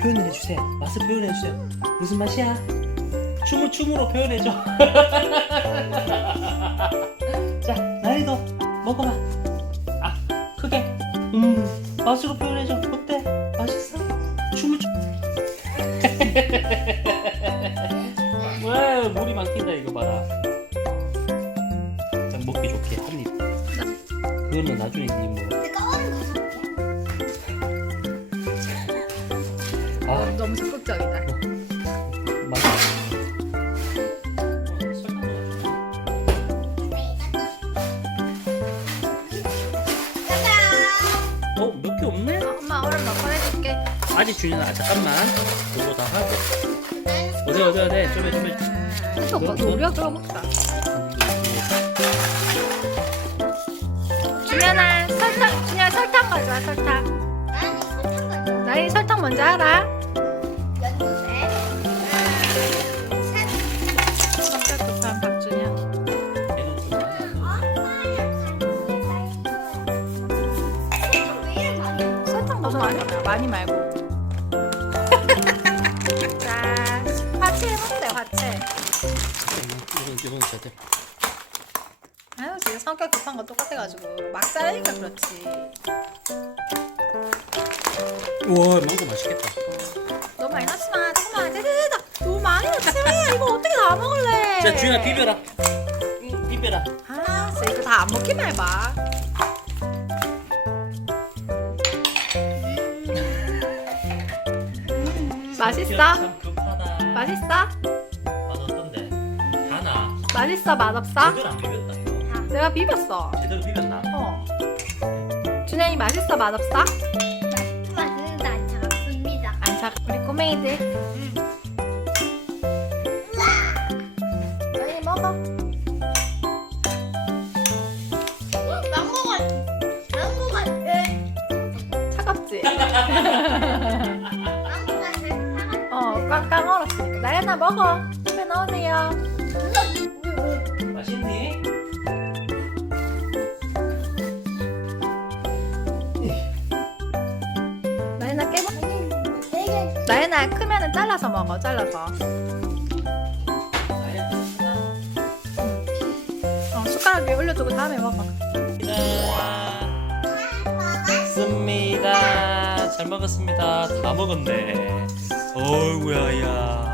표현을 해주세요. 맛을 표현해 주세요. 무슨 맛이야? 춤을 춤으로 표현해 줘. 자, 나이도 먹어봐. 아, 크게. 음, 맛으로 표현해 줘. 어때? 맛있어? 춤을 춰. 와, 물이 막힌다 이거 봐라. 자, 먹기 좋게 한 입. 그거는 나중에 이 뭐. 내가 어 맛있어. 짜잔. 어, 몇 개 없네? 어, 엄마 얼음 몇번 해줄게 아직 준이는 아 잠깐만 그거 다 하고 네. 어디 어디 어디 좀해 좀해 그래서 오빠 우리가 그거 먹자 준현아 설탕 준현아 설탕 가져와 설탕. 나이 설탕 먼저 하라 너무 많이 넣어 많이 말고. 자 화채 해봤대 화채. 이건 이건 저대 아유 진짜 성격 급한 거 똑같아가지고. 막 자르니까 그렇지. 우와 망고 맛있겠다. 너무 많이 넣지 마 조금만. 데데데다 너무 많이 넣지. 이거 어떻게 다 먹을래? 자 준아 비벼라. 응. 비벼라. 아 진짜 이거 다 안 먹기만 해봐 맛있어? 참 급하다 맛있어? 맛없던데 하나 맛있어 맛없어? 제대로 안 비볐다 이거 내가 비볐어 제대로 비볐나? 어 준현이 맛있어 맛없어? 맛은 안 차갑습니다. 안 차. 우리 꼬맹이들. 빨 깡깡 얼었으니까. 나연아 먹어. 집에 넣으세요. 맛있니? 나연아. 되게 나연아 크면은 잘라서 먹어. 잘라서. 어, 숟가락 위에 올려두고 다음에 먹어. 먹었습니다 잘 먹었습니다 다 먹었네 어이구야 야